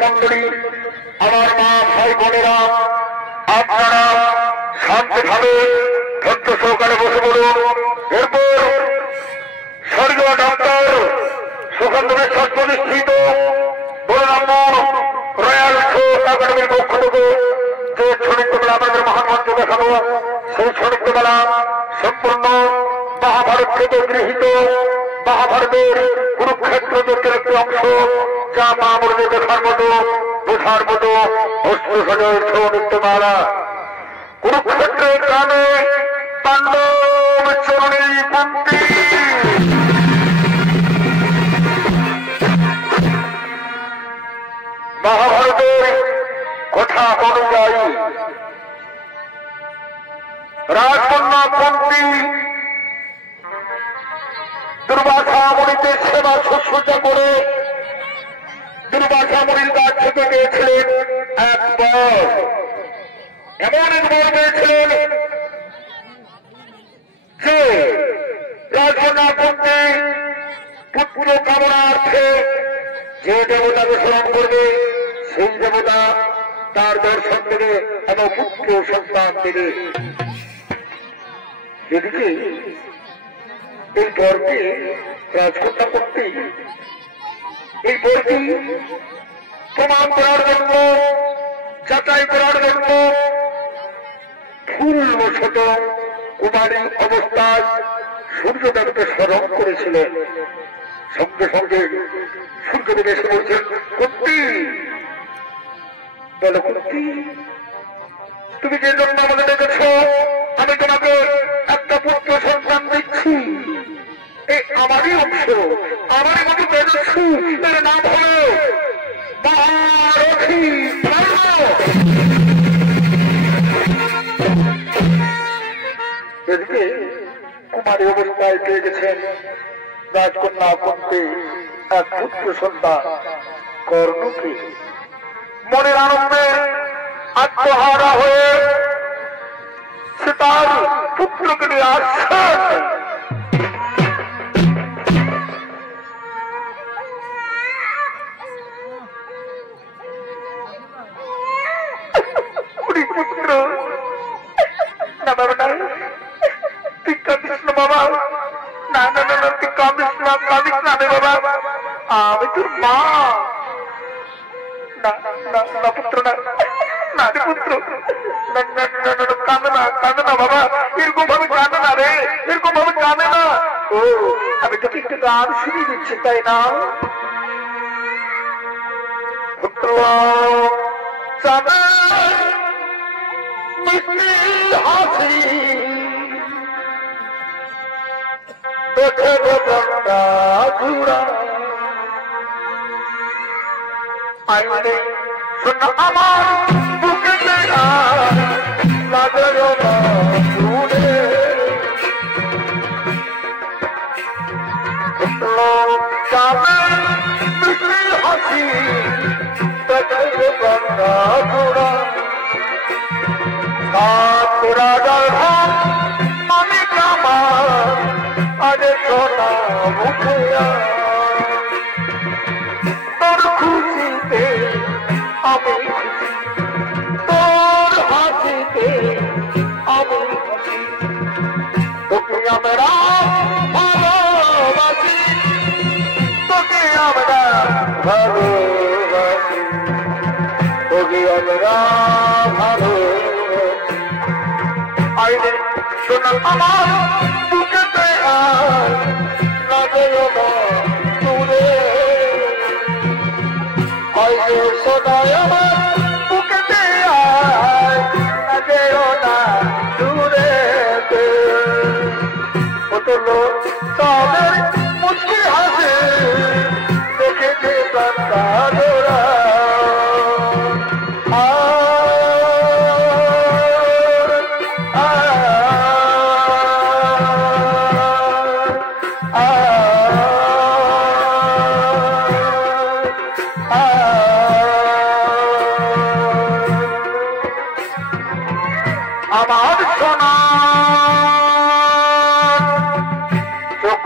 মন্ডলী, আমার মা ভাই বোনেরা, আপনারা শান্তভাবে ধৈর্য সহকারে বসে বলুন। এরপর স্বর্গীয় ডক্টর সুকান্ত বিশ্বাস প্রতিষ্ঠিত রয়্যাল শোক একাডেমির পক্ষ থেকে যে ছড়িতবেলা আমাদের মহামঞ্চ দেখানো, সেই ছড়িতবেলা সম্পূর্ণ মহাভারত থেকে গৃহীত মহাভারতের কুরুক্ষেত্র যুদ্ধের একটি অংশ, যা মা মুরলি দেখার মতো বোঝার মতো অস্ত্র সজয় ছৌ নৃত্যমালা। কুরুক্ষেত্রের গ্রামে পাণ্ডব চরণী পঙ্ক্তি। মহাভারতের কথা অনুযায়ী রাজকন্যা কুন্তী দুর্বাসা মুনিকে সেবা শুশ্রূষা করে দুর্বাসা মুনির কাছ থেকে পেয়েছিলেন এক বর। এমন এক বর পেয়েছিলেন যে রাজকন্যা কুন্তী পুত্র কামনার্থে যে দেবতাকে স্মরণ করবে, সেই দেবতা তার দর্শন দেবে এবং পুত্র সন্তান দেবে। এদিকে এই বরকে রাজকন্যা করতে এই বরটি প্রমাণ করার জন্য, যাচাই করার জন্য ভুলবশত কুমারী অবস্থায় সূর্যদেবকে স্মরণ করেছিলেন। সঙ্গে সঙ্গে সূর্যদেব এসে বলছেন, কুন্তী, বলো কুন্তী, তুমি যে জন্য আমাকে ডেকেছ, আমি তোমাকে একটা পুত্র সন্তান দিচ্ছি। এই আমারই অংশ, আমারই মতো বেরোচ্ছি। এর নাম হল মহারথী। এদিকে কুমারী অবস্থায় পেয়ে গেছেন রাজকন্যা কুন্তী এক পুত্র সন্তান কর্ণকে। মনের আনন্দে আত্মহারা হয়ে সে তার পুত্রকে নিয়ে আসছে। পুত্র, না বাবা, না, তুই কাঁদিস না বাবা, না না না না, তুই কাঁদিস না, কাঁদিস না রে বাবা, আমি তোর মা। না না না পুত্র, না না রে পুত্র, কাঁদে না, কাঁদে না বাবা, এরকম ভাবে কাঁদে না রে, এরকম ভাবে কাঁদে না। ও, আমি তোকে একটু গান শুনিয়ে দিচ্ছি, তাই না? পুত্র হাসি দেখে গঙ্গা ঘুরা আইনে শোন আমার বুকে লাগে ঘুরে হাসি দেখে গঙ্গা ঘুরা আমি কামার আরে সোনা মুখিয়া তোর খুশিতে আমি খুশি, তোর হাসিতে আমি খুশি। তোকে আমরা ভালোবাসি, তোকে আমরা ভালোবাসি, তোকে আমরা ভালো আইনে শোনা আমার বুকেতে আয় লাগে দূরে। আইনে শোনায় আমার বুকেতে আয় লাগে না দূরে। বদলো তাদের মুচকি হাসে দেখেছে বান্দা ধরা। আমার সোনা চোখ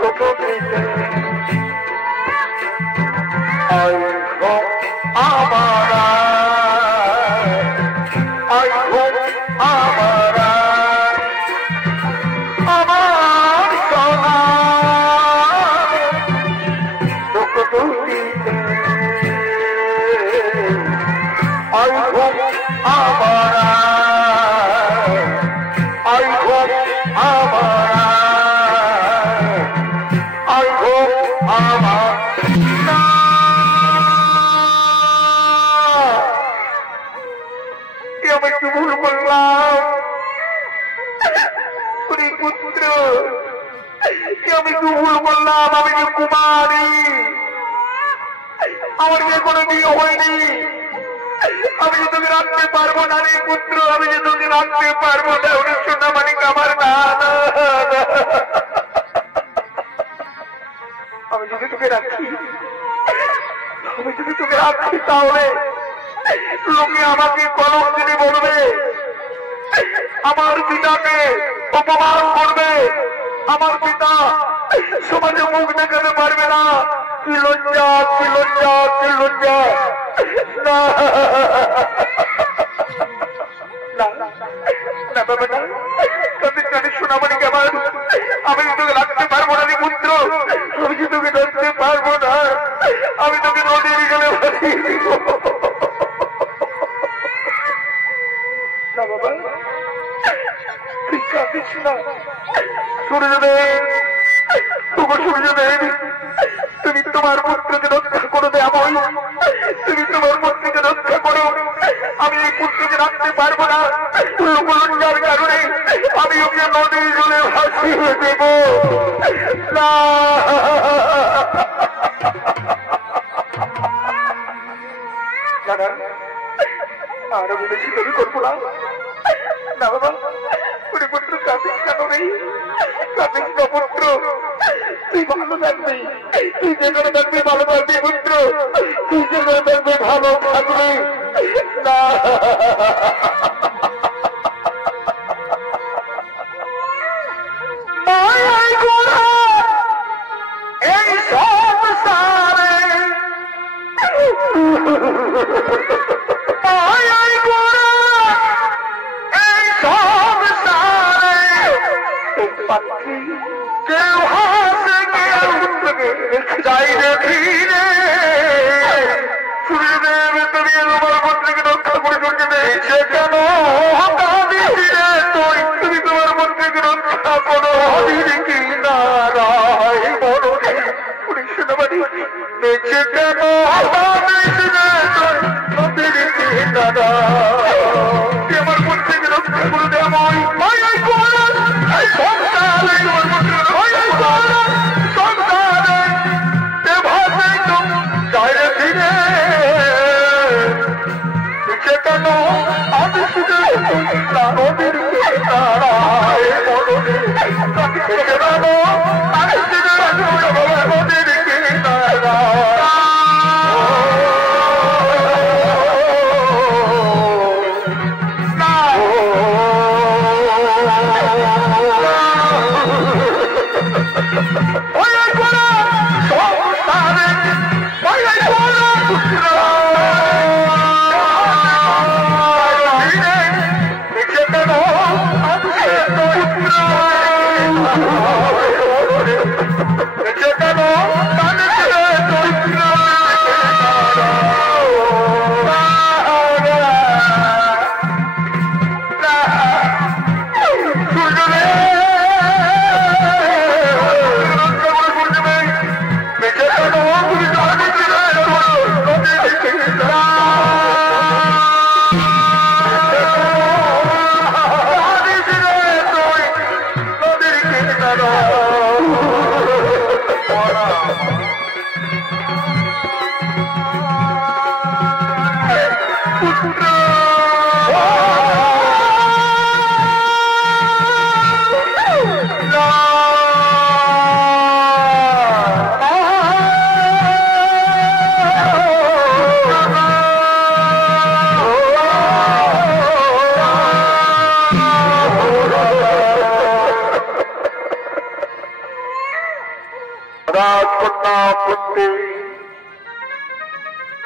রাজকন্যা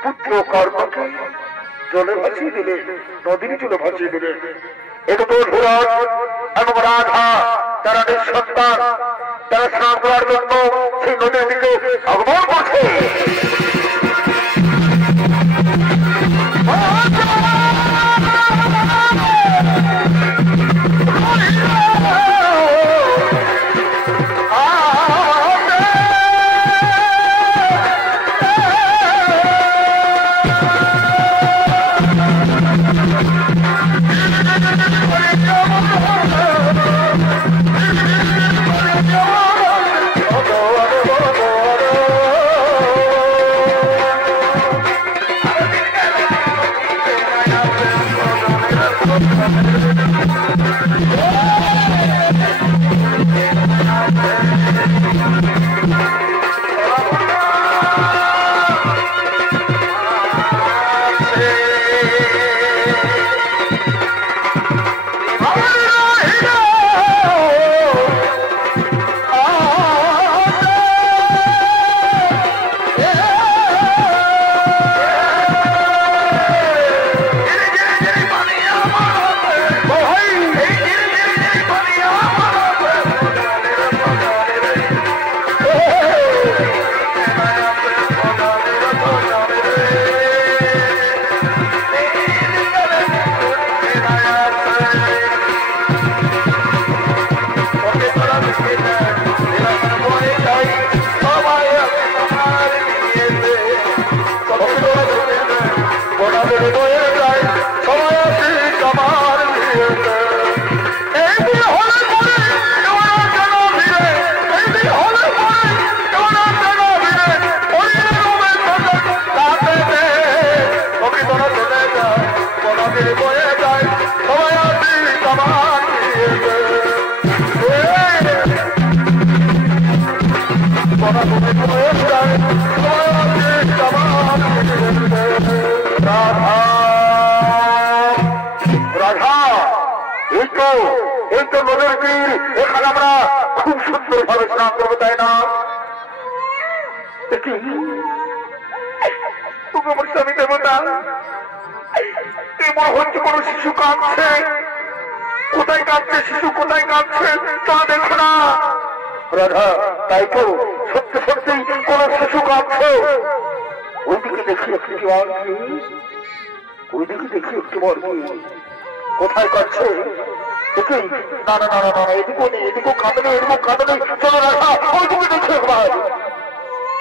পুত্র কর্মকে জলে ভাসিয়ে দিলে, নদীর জলে ভাসিয়ে দিলে। একটু ধীরজ এবং রাধা তারা নিঃসন্তান, তারা স্নান করার জন্য সেই নদীর দিকে আগমন করছে। খুব সুন্দর ভাবে স্নান করবো, তাই না? আমার স্বামী দেবতা মনে হচ্ছে কোন শিশু কাঁদছে। কোথায় কাঁদছে শিশু, কোথায় কাঁদছে তা দেখো না রাধা। তাই তো সত্যি সত্যি কোন শিশু কাঁদছে। ওইদিকে দেখি একটু, ওইদিকে দেখি একটু বলবি কোথায় কাঁদছে। দেখি না না না না, এদিকেও নেই, এদিকেও কাঁদলে, এদিকেও কাঁদলে। চলো রাধা ওইদিকে দেখি একবার,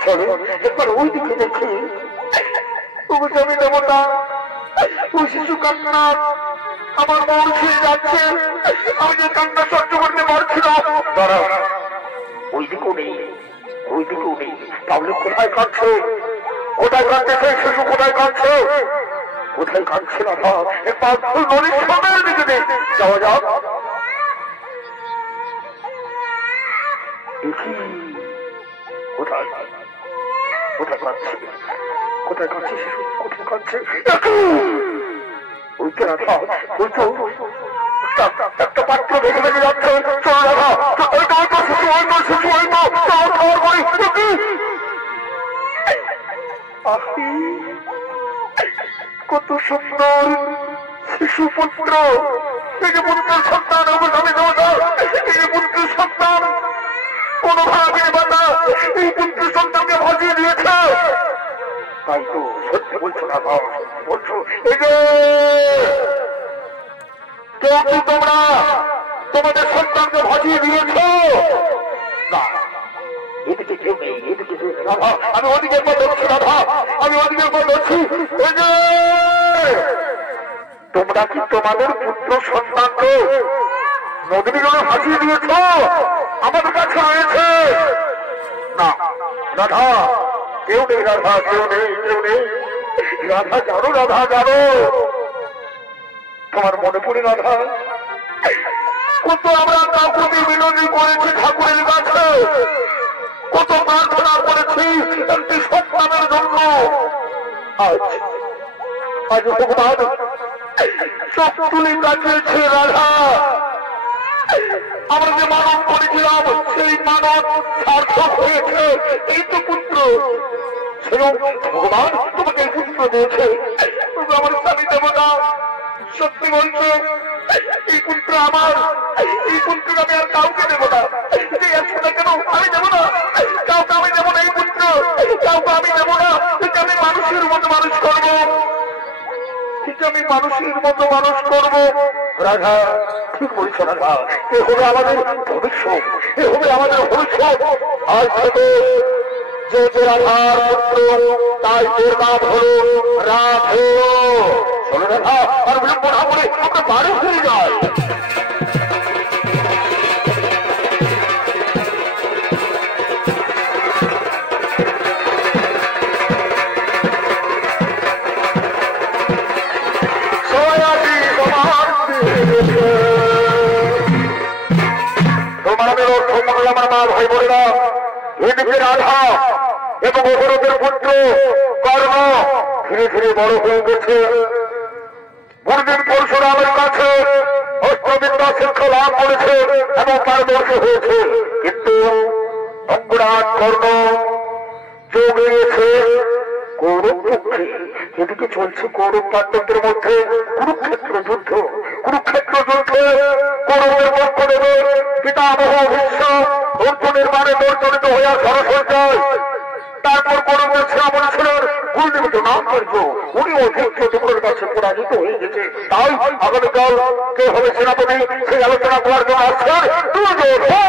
চলো একবার ওইদিকে দেখি। তুমি স্বামী দেবতা ওই শিশু কান্না আমার মন ছুঁয়ে যাচ্ছে। আমি যে কান্না সহ্য করতে পারছি না। দাঁড়া, ওইদিকেও নেই, ওইদিকেও নেই। তাহলে কোথায় কাঁদছে, কোথায় কাঁদছে সেই শিশু, কোথায় কাঁদছে, কোথায় কাঁদছে না? একবার নদীর সামনের দিকে যাওয়া যাক, দেখি কোথায় কোথায় কাঁদছে, কোথায় কাঁদছে শিশু, কোথায় কাঁদছে। ওই তো রাধা, ওই তো একটা পাত্র ভেঙে ভেঙে যাচ্ছে। চল রাধা, ওই তো ওই তো শিশু, ওই তো শিশু, ওই তো কত সুন্দর শিশু পুত্র। এই যে পুত্রের সন্তান, আমি এই যে পুত্রের সন্তান কোন ভাগের বাধা এই পুত্রের সন্তানকে ভাজিয়ে দিয়েছে। তাই তো সত্যি বলছো না, বলছো এই যে কেউ কি তোমরা তোমাদের সন্তানকে ভাজিয়ে দিয়েছ? না, এদিকে কেউ নেই, এদিকে কেউ নেই। রাধা, আমি ওদিকে পথ ধরছি, রাধা আমি ওদিকে পথ ধরছি। এই যে তোমরা কি তোমাদের পুত্র সন্তানকে নদীর জলে ভাসিয়ে দিয়েছ? আমাদের কাছে রয়েছে। না রাধা, কেউ নেই, রাধা কেউ নেই, কেউ নেই। রাধা জানো, রাধা জানো, তোমার মনে পড়ে রাধা কত আমরা কাকুতি বিনতি করেছি ঠাকুরের কাছে, কত প্রার্থনা করেছি একটি সন্তানের জন্য। আজ আজ ভগবান সব তুলে কাটিয়েছে রাধা। আমরা যে মানব করেছিলাম সেই মানব সার্থক হয়েছে। এই তো পুত্র, ভগবান তোমাকে পুত্র দিয়েছে। তুমি আমার স্বামী দেবো না। সত্যি বলছো? এই পুত্র আমার, এই পুত্র আমি আর কাউকে দেবো না। কেন আমি দেবো না? কাউকে আমি দেবো না। এই পুত্র কাউকে আমি দেবো না। আমি মানুষের মতো মানুষ করবো, আমি মানুষের মতো মানুষ করবো। রাধা ঠিক বলছো রাধা, এ হবে আমাদের ভবিষ্যৎ, এ হবে আমাদের ভবিষ্যৎ। আজ থেকে যে যে রাধার পুত্র, তাই তোর নাম হলো রাধে। শোনো রাধা, আর বিলম্ব না করে আমরা বাড়ি ফিরে যাই। ভাই বোনেরা, এদিকে রাধা এবং অপরাধের পুত্র কর্ণ ধীরে ধীরে বড় হয়ে গেছে। গুরুদেব পরশুরামের কাছে অষ্টবিদ্যা শিক্ষা লাভ করেছে এবং পারদর্শী হয়েছে। কিন্তু অঙ্গরাজ কর্ণ যোগ হয়েছে কৌরব পক্ষে। এদিকে চলছে কৌরব পাণ্ডবদের মধ্যে কুরুক্ষেত্র যুদ্ধ। কুরুক্ষেত্র যুদ্ধে কৌরবের পক্ষ নেবে পিতামহ ভীষ্ম অর্জুনের মানে দর্শনিত হইয়া সরসজ্জায়। তারপর কৌরবের শ্রাবণ ছিলেন কুলদেব নামকার্য, উনি অধিক যুগের কাছে পরাজিত হয়ে গেছে। তাই আগামীকাল কে হবে সেনাপতি সেই আলোচনা করার জন্য আসছেন দুর্যোধন।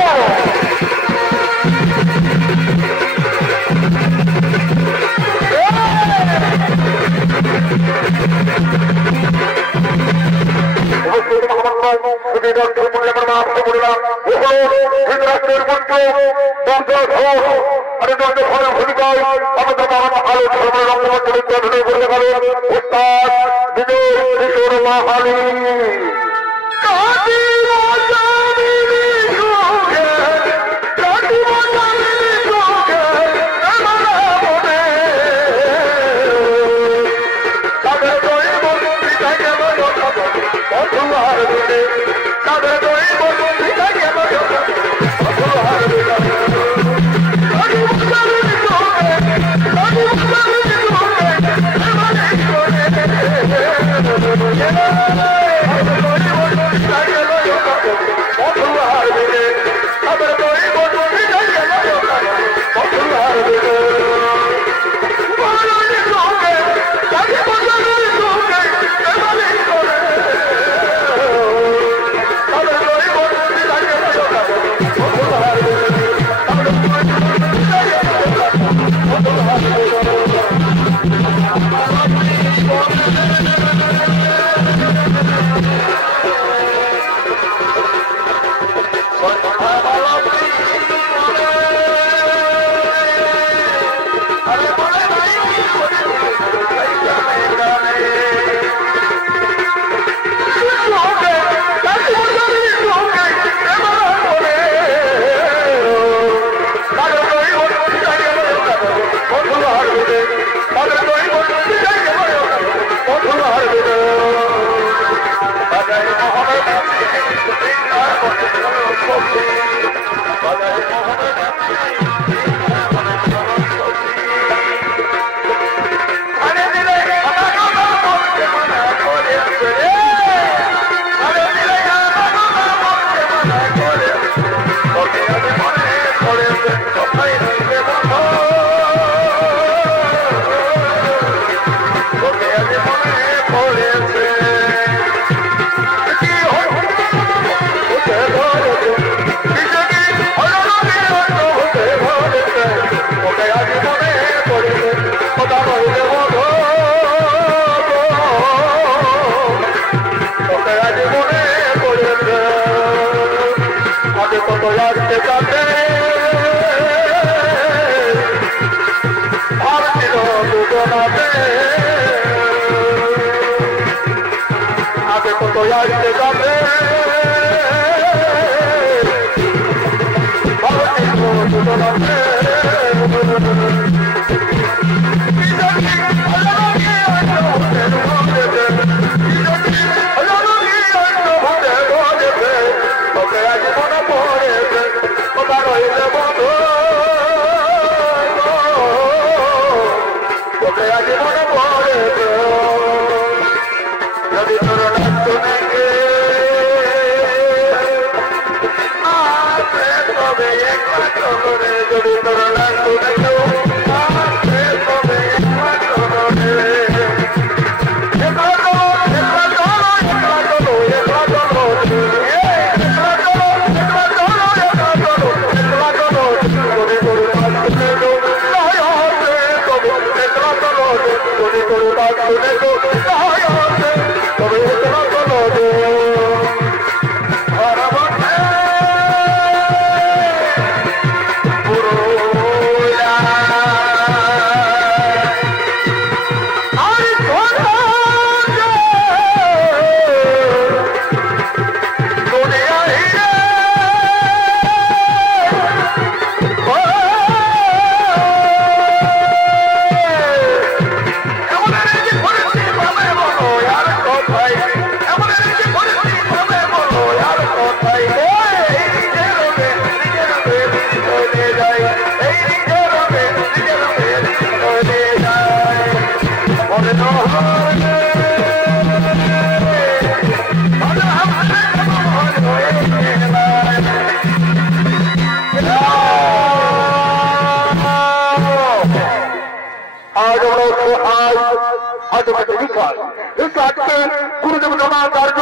গুরুদেব জমাচার্য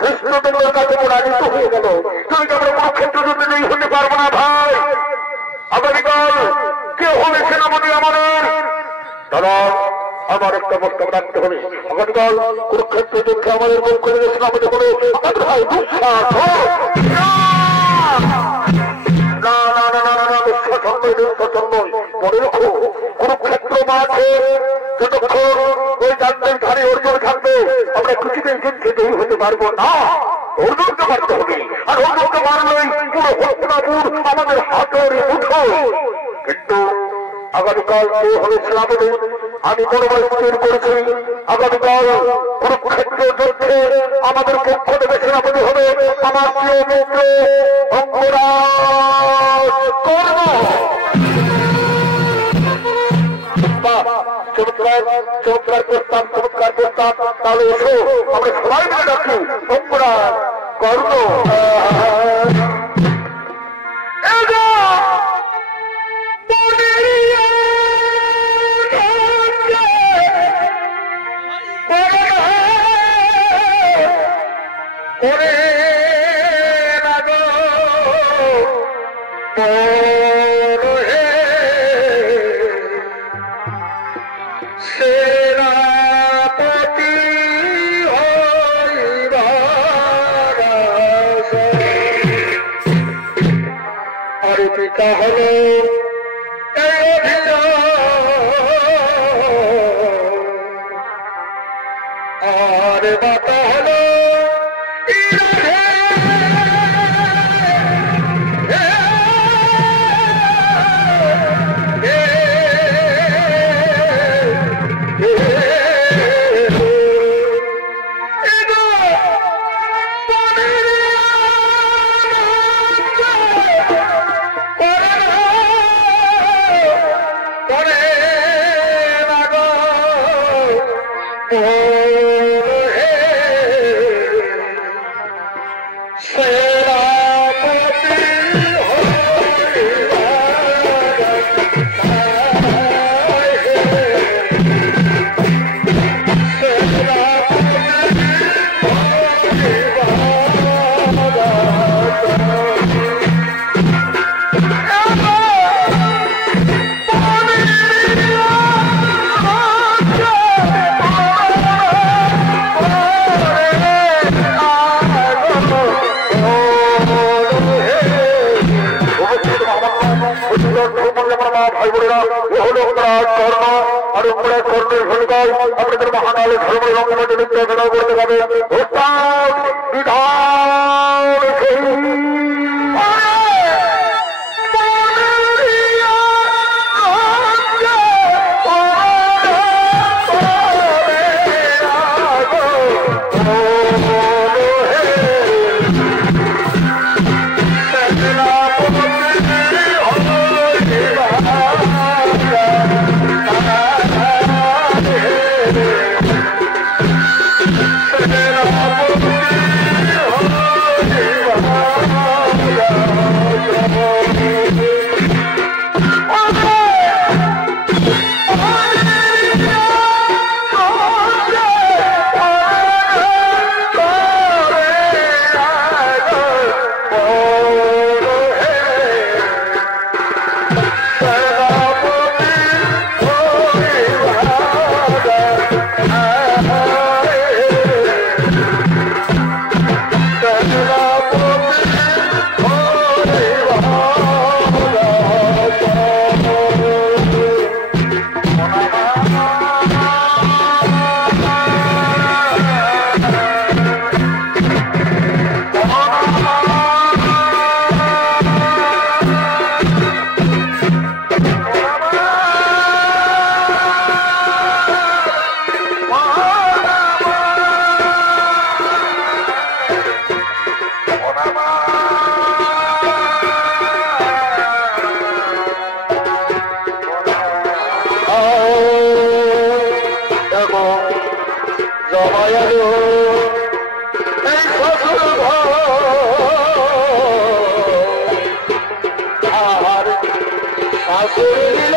কৃষ্ণদেবের কাছে পরাজিত হয়ে গেল। তুমি কেমন কুরুক্ষেত্র যুদ্ধে নেই হতে পারবো না ভাই। আগামীকাল কে হবে সেনাপতি আমাদের? দাদা আমার একটা বক্তব্য রাখতে হবে। আগামীকাল কুরুক্ষেত্র যুদ্ধে আমাদের মুখ করে সেনাপতি হবে আমাদের ভাই দুঃসাহস। না না না না না দুঃশাসন নয়, দুঃশাসন নয়। মনে রাখো কুরুক্ষেত্র মাঠে যতক্ষণ ওই জানতেন ধারে অর্জন থাকবে আমরা কিছুতেই যুদ্ধে জয়ী হতে পারবো না। অর্জনকে মারতে হবে, আর অর্জনকে মারলেই পুরো হস্তিনাপুর আমাদের হাতের উঠো। কিন্তু আগামীকাল কে হবে সেনাপতি আমি মনোবল স্থির করেছি। আগামীকাল কুরুক্ষেত্র যুদ্ধে আমাদের পক্ষ থেকে সেনাপতি হবে আমার প্রিয় মিত্র অঙ্গরাজ কর্ণ। চমৎকার প্রস্তাব, চমৎকার প্রস্তাব। তাহলে এসো আমরা সবাই মিলে ডাকি অঙ্গরাজ কর্ণ। তাহলে আর বাতা হলো ভাই বোনেরা, এ হলো অঙ্গরাজ কর্ণ। আর অঙ্গরাজ কর্ণের ভূমিকায় আপনাদের মহানালে ধর্ম রঙ্গমঞ্চে নৃত্য অভিনয় করতে হবে ওস্তাদ বিধান দয়ালু এই শ্বশুর ঘর আর শাশুড়ি দিল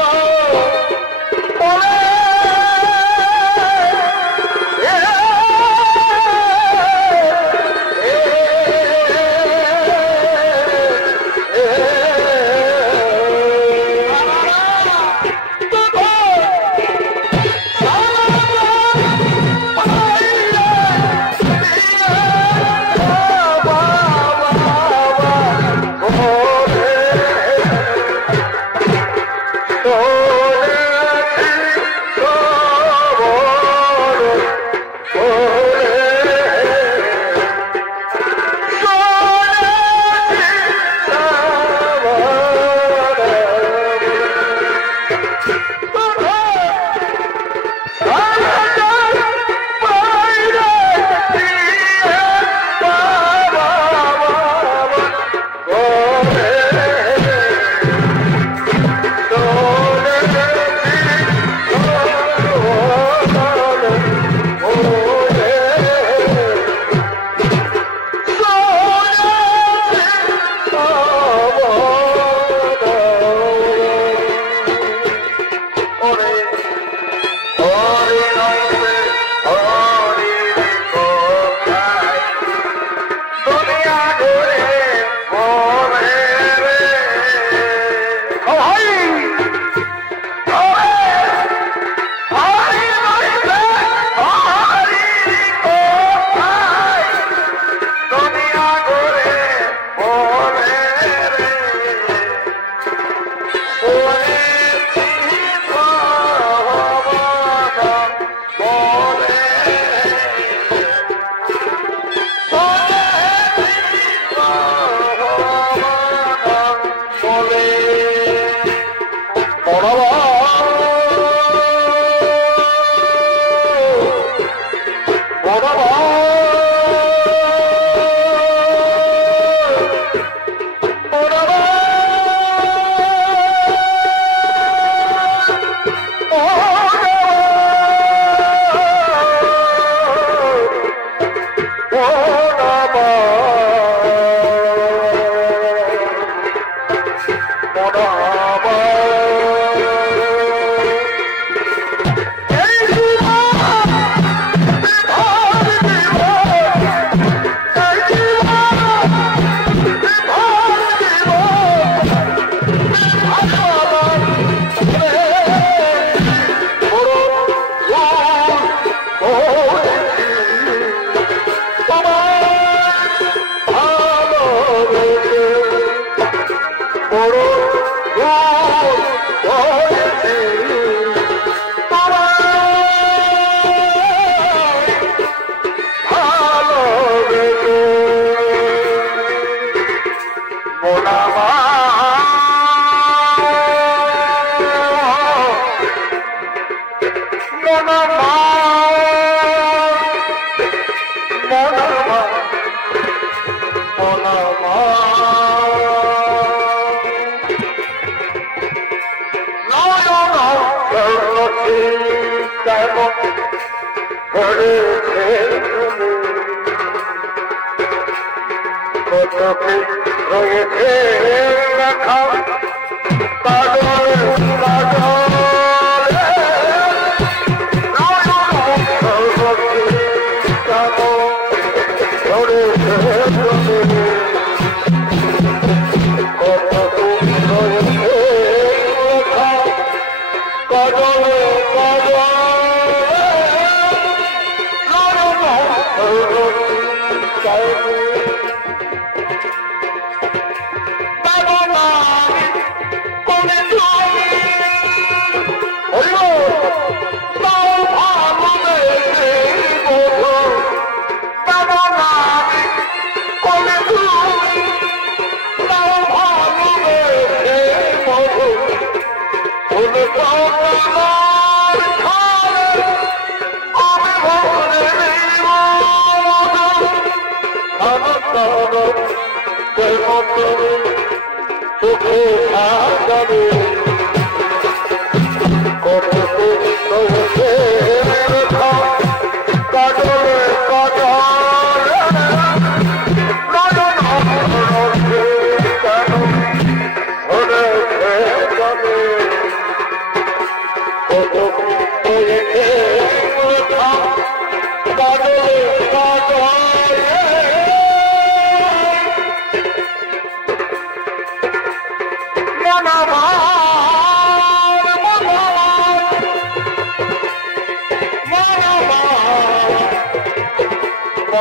কাজল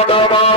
Thank you.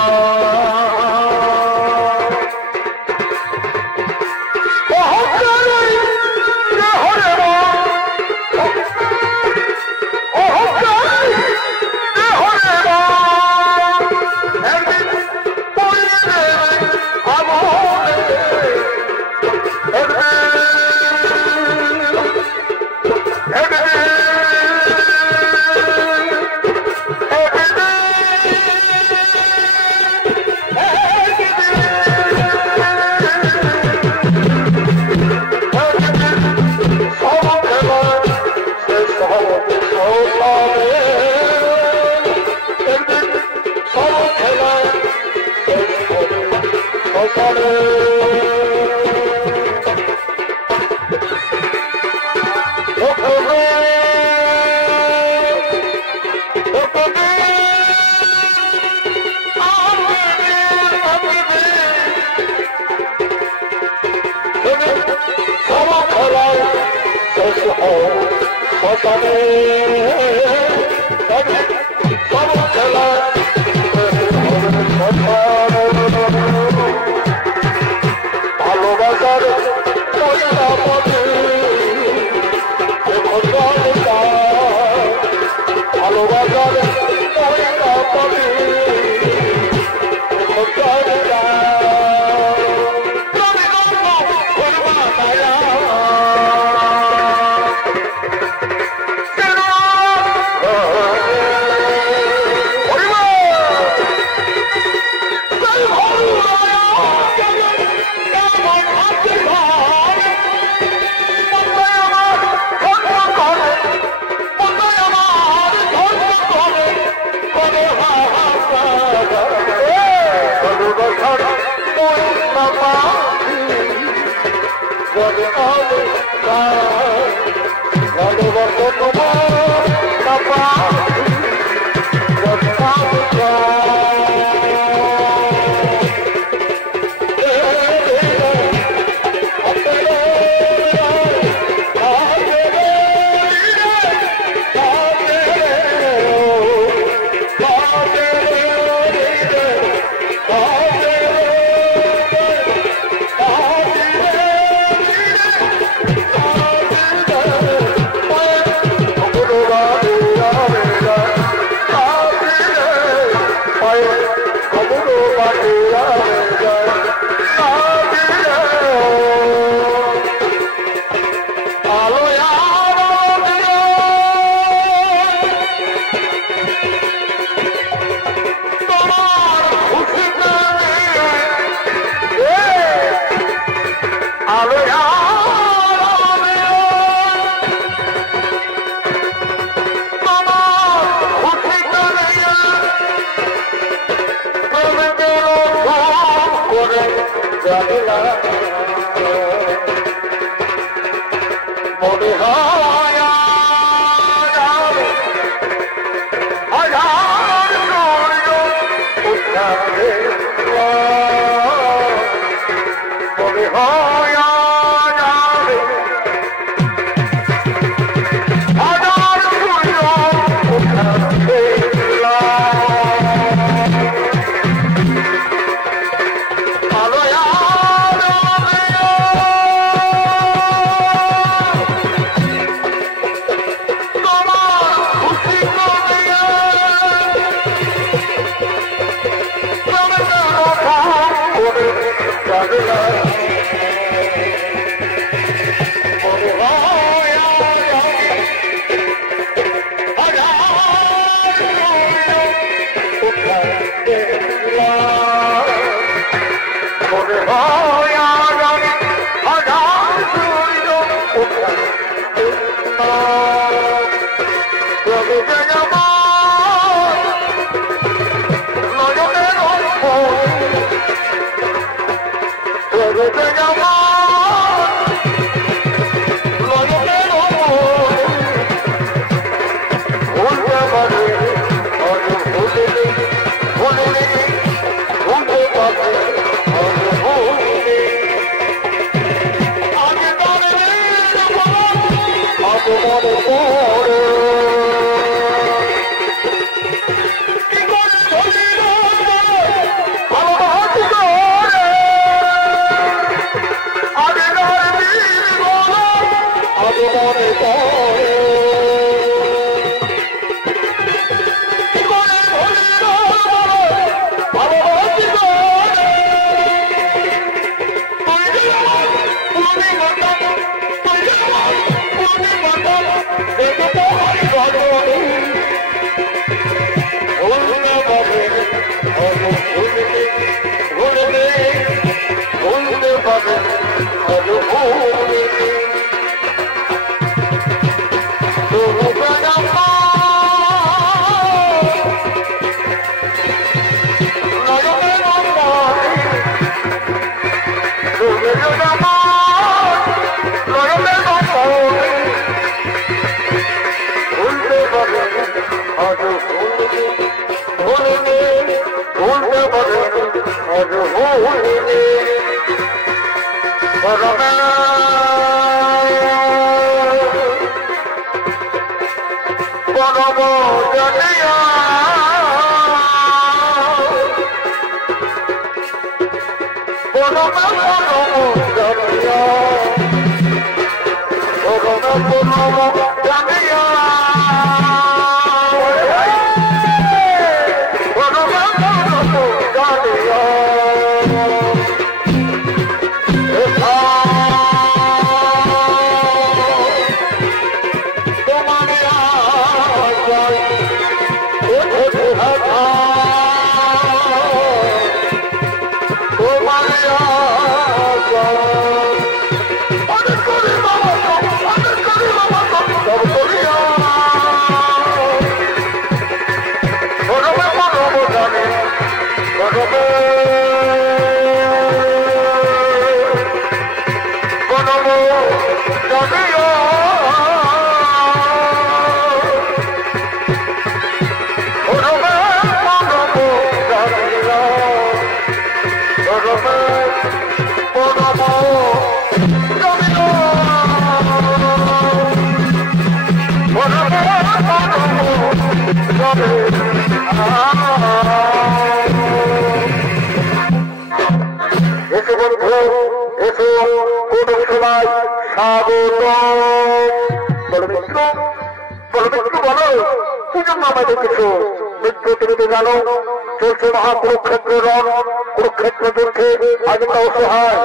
চলছে মহাকুরুক্ষেত্র রণ কুরুক্ষেত্র যুদ্ধে আজ আমরা অসহায়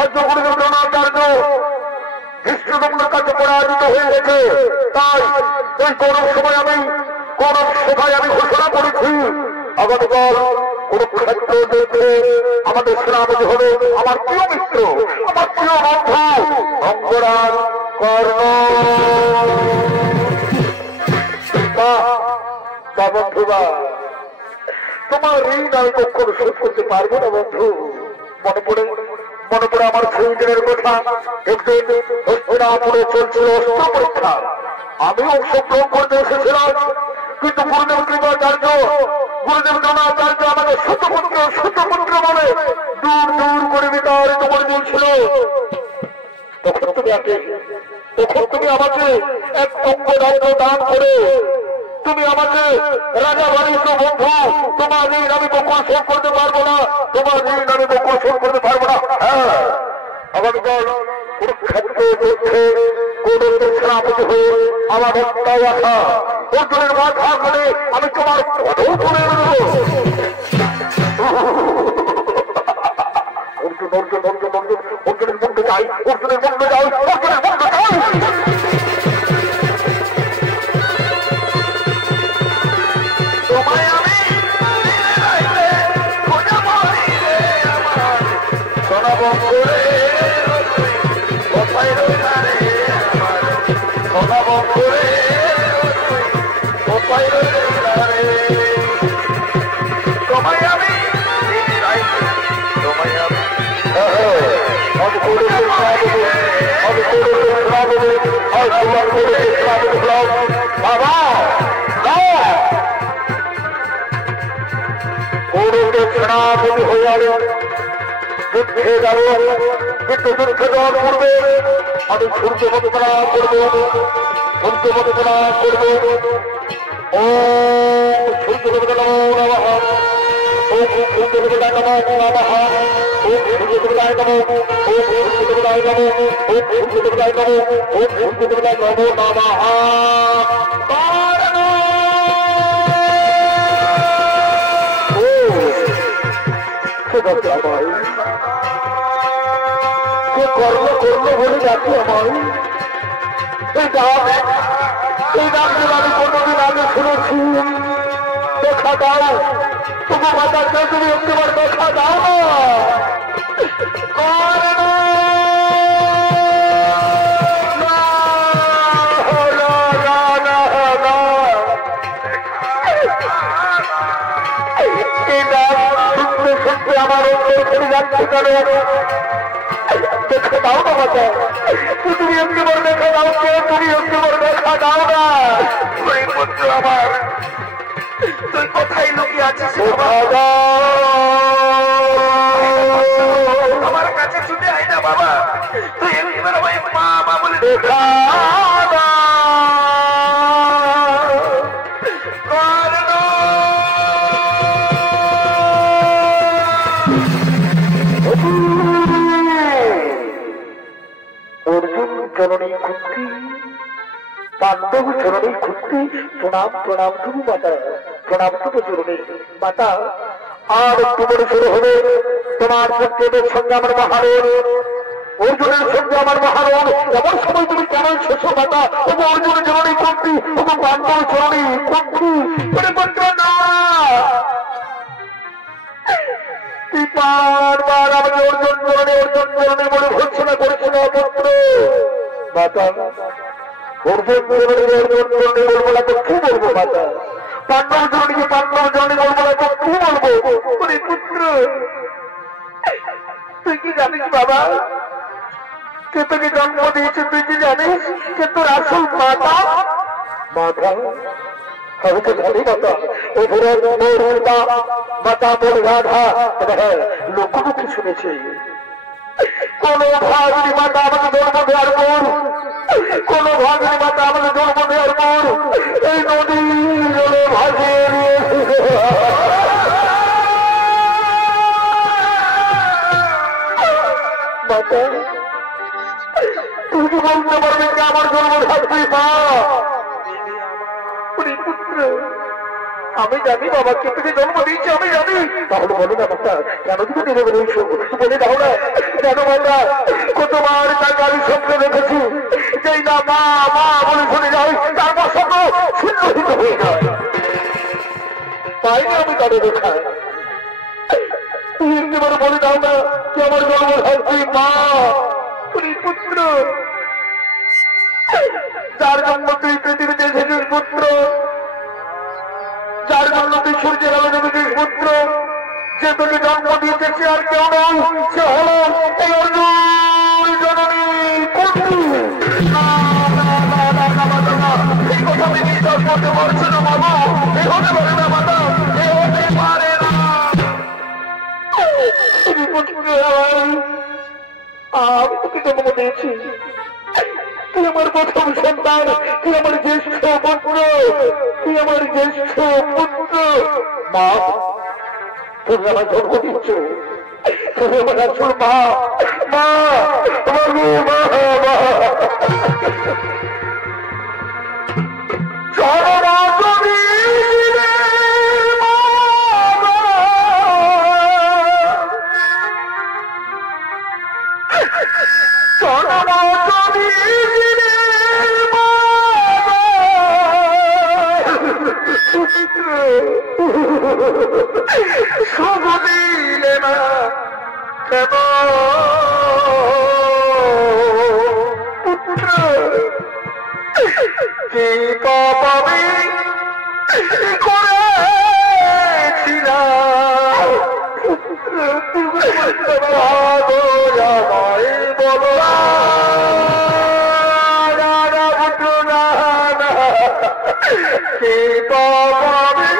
আজ গুরুদেবাচার্য বিষ্ণুদম্নের কাছে পরাজিত হয়ে গেছে। তাই ওই গৌরব সভায় আমি ঘোষণা করেছি আগামীকাল কুরুক্ষেত্র যুদ্ধে আমাদের সেনাপতি হবে আমার প্রিয় মিত্র, আমার প্রিয় বন্ধু অঙ্গরাজ কর্ণ। বন্ধুবা তোমার ঋণ আমি কখনো শোধ করতে পারবো না বন্ধু। মনে পড়ে আমার সেই দিনের কথা। একদিন হস্তিনাপুরে চলছিল অস্ত্র পরীক্ষা, আমি অংশগ্রহণ করতে এসেছিলাম, কিন্তু গুরুদেব কৃপাচার্য আমাকে শতপুত্র বলে দূর করে বিতাড়িত করে দিয়েছিল। তখন তুমি আমাকে এক অঙ্গরাজ্য দান করে তুমি আমাকে রাজা বানিয়েছ বন্ধু। তোমার ঋণ আমি কখনো শোধ করতে পারবো না, হ্যাঁ আগামীকাল কুরুক্ষেত্র যুদ্ধে কৌরবদের সেনাপতি হয়ে আমার হত্যায় আসা অর্জুনের মাথা করে আমি তোমার পদও করে নেব। অর্জুনের মন্দ চাই। সেনাপতি হয়ে যুদ্ধে যাব, কিন্তু যুদ্ধে যাওয়ার পূর্বে আমি সূর্য বন্দনা করবো। ও সূর্য বন্দনা নমঃ, ও সূর্য বন্দনা নমঃ, ও সূর্য বন্দনা নমঃ, ও সূর্য বন্দনা নমঃ, ও সূর্য বন্দনা নমঃ, ও সূর্য বন্দনা নমঃ। কর্ম বলে যাচ্ছি আমার এই ডাক আমি কোনদিন আগে শুনেছি। দেখা দাও, তবু মাতাকে তুমি একবার দেখা দাও না। আমার ফিরে যাচ্ছে কেন? দেখে দাও না মাতা, তুমি একবার দেখা দাও, কে তুমি একবার দেখা দাও না। পুত্র আমার, তুই কোথায় লুকিয়ে আছিস? আমার কাছে ছুটে আয় না বাবা, তুই একবার আমায় মা মা বলে দেখা জননী কুন্তি, পাণ্ডব জননী কুন্তি, প্রণাম প্রণাম তুমি মাতা, প্রণাম তুমি জননী মাতা। আর একটু বড় শুরু হবে তোমার পুত্রদের সঙ্গে আমার মহারণ, অর্জুনের সঙ্গে আমার মহারণ। এমন সময় তুমি কেমন শেষ মাতা? ও অর্জুনের জননী কুন্তি, ও পাণ্ডব জননী কুন্তি, পুত্র না বারবার আমাকে অর্জুন জননী অর্জুন জননী বলে ভর্সনা করেছিল পুত্র মাতা। অর্জুন জননী অর্জুন জননী বলবো না তো কি বলবো মাতা? পাণ্ডব জননীকে পাণ্ডব জননী বলবো না তো কি বলবো? পুত্র তুই কি জানিস বাবা, কে তোকে জন্ম দিয়েছে? তুই কি জানিস কে তোর আসল মাতা? মাতা আমি তো জানি মাতা, মাতা বলে রাধা। লোকমুখে শুনেছি কোন ভাগিনী মাতা আমাকে ধর্ম দেওয়ার পর, কোন ভাগিনী মাতা আমাকে ধর্ম দেওয়ার পর এই নদী জলে ভাসিয়ে দিয়েছে। মাতা তুমি বলতে পারবে যে আমার জন্মধাত্রী মা? পুত্র আমি জানি বাবা কে তোকে জন্ম দিয়েছে, আমি জানি। তাহলে বলো না মাতা, কেন তুমি নেমে বেরোইছো? বলে দাও না। কেন মাতা, কতবার তাকে আমি স্বপ্ন দেখেছি, যেই না মা মা বলে শুনে যাই, তারপর স্বপ্ন শূন্যহিত হয়ে যায়। পাইনি আমি তাদের দেখায়। তুমি একবার বলে দাও না যে আমার জন্মধাত্রী মা। পুত্র যার জন্য তুই পৃথিবীতে এসেছিস পুত্র, যার জন্য তুই সূর্যের আলো দেখেছিস পুত্র, যে তোকে জন্ম দিয়েছে সে আর কেউ নয়, সে হল এই অর্জুন জননী কুন্তি। এই কথা আমি বিশ্বাস করতে পারছি না বাবা, এ হতে পারে না মাতা, এ হতে পারে না। আমি তোকে জন্ম দিয়েছি, তুই আমার প্রথম সন্তান, তুই আমার জ্যেষ্ঠ পুত্র, তুই আমার জ্যেষ্ঠ পুত্র। মা তুমি আমার জন্ম দিচ্ছ, তুমি আমার আসল মা। মা শুভ দিলে না কেন পুত্র, কি পাপ আমি করেছিলাম? বলো পুত্র না, কি পাপ আমি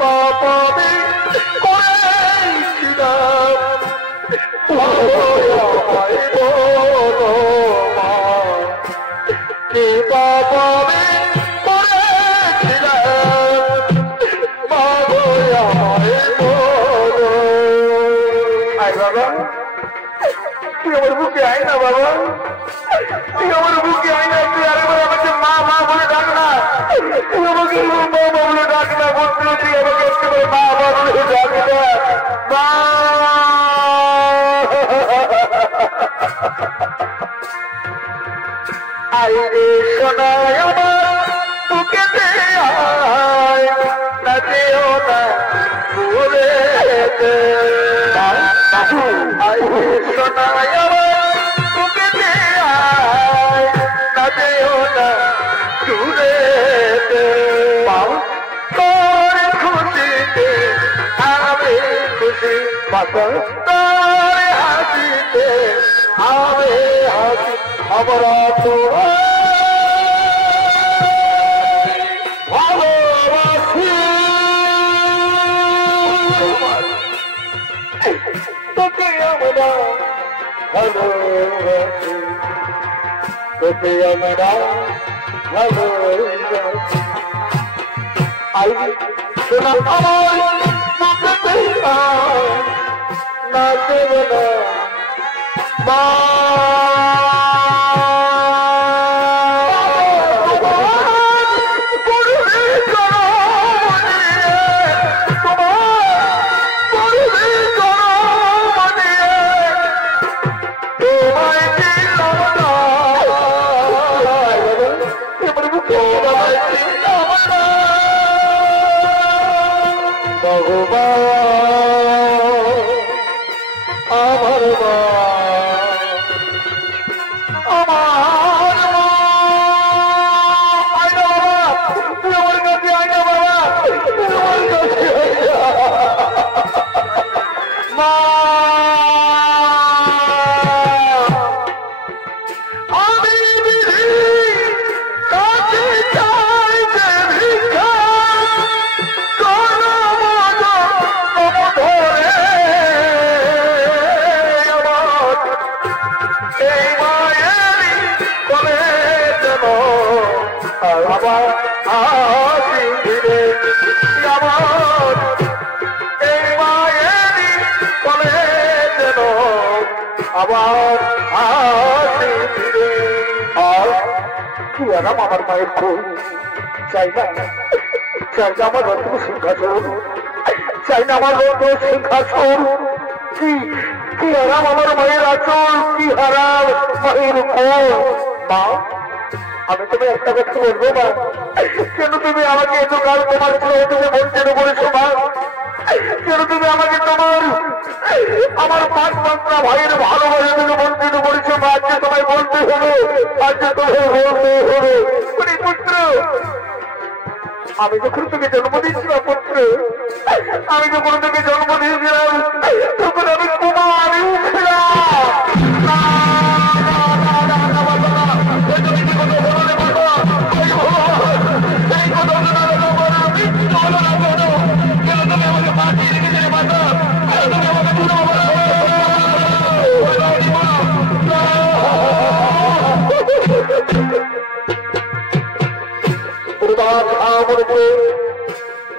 পাপে করেছিলাম আমায় বলো মা কি পাপে করেছিলাম মা গো আমায় বলো। আয় বাবা তুই আমার বুকে আয় না বাবা তুই আমার বুকে আয় না তুই আরেকবার আমাকে মা মা বলে ডাক না তুই আমাকে মা মা বলে ডাক না বলতে তুই আমাকে একেবারে মা মা বলে ডাক না মা আয় রে সোনায় আমার বুকেতে আয় না যেও না দূরে আয় রে সোনায় আমার বুকেতে আয় না যেও না দূরে তোর খুশিতে আমি খুশি তোর হাসিতে আমি হাসি আমরা তো ভালোবাসি তোকে আমরা ভালোবাসি তোকে আমরা ভালোবাসি আই শোনা আমার মুখে না দেব না মা আমার মায়ের খোঁজ চাই না চাই না আমার রত্ন সিংহাসন চাই না আমার রত্ন সিংহাসন কি কি হারাম আমার মায়ের আচল কি হারাম মায়ের মা আমি তুমি একটা কথা বলবো মা কেন তুমি আমাকে এত কাল তোমার ছেলে তুমি বঞ্চিত করেছো মা কেন তুমি আমাকে তোমার আমার পাঁচ মাত্রা ভাইয়ের ভালোবাসা থেকে বঞ্চিত করেছো মা আজকে তোমায় বলতে হবে আজকে তোমায় বলতে হবে পুত্র আমি যখন তোকে জন্ম দিয়েছিলাম পুত্র আমি যখন তোকে জন্ম দিয়েছিলাম তখন আমি কুমারী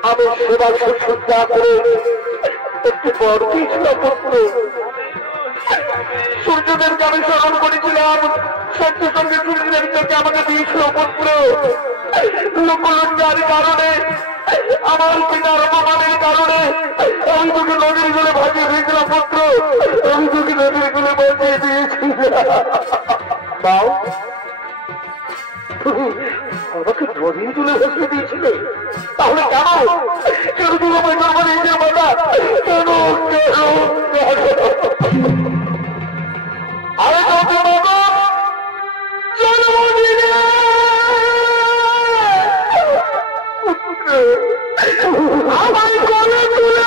আমি সেবা শুশ্রূষা করে একটি বড় দিয়েছিলাম পুত্র সূর্যদেরকে আমি স্মরণ করেছিলাম সঙ্গে সঙ্গে সূর্যদেরকে আমাকে দিয়েছিল পুত্র লোকলজ্জার কারণে আমার পিতার অপমানের কারণে আমি তোকে নদীর গুলো ভাজিয়ে দিয়েছিলাম পুত্র আমি তোকে নদীর গুলো ভাজিয়ে দিয়েছি বাউ আমাকে নদীর তুলে ভাসিয়ে দিয়েছিলে তাহলে কেন কেন তুমি আমার জন্ম দিয়েছে বাবা কেন আরে তোকে বাবা জন্ম দিলে আমায় কোলে তুলে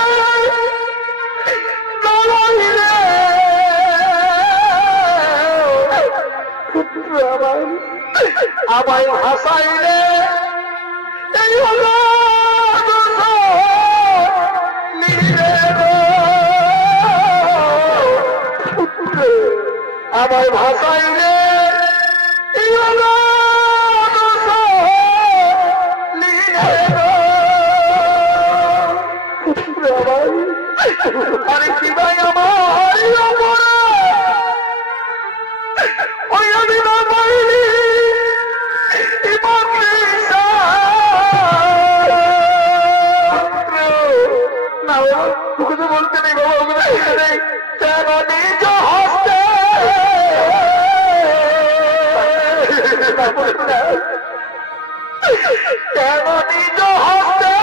আমায় ভাসাইলে এই হলো আমায় ভাষাই রে আরে কি ভাই আমার ওই আমি না পাইনি না তোকে তো বলতে নেই বাবা ওগুলো নেই কেন নিজ হস্তে কেন নিজ হস্তে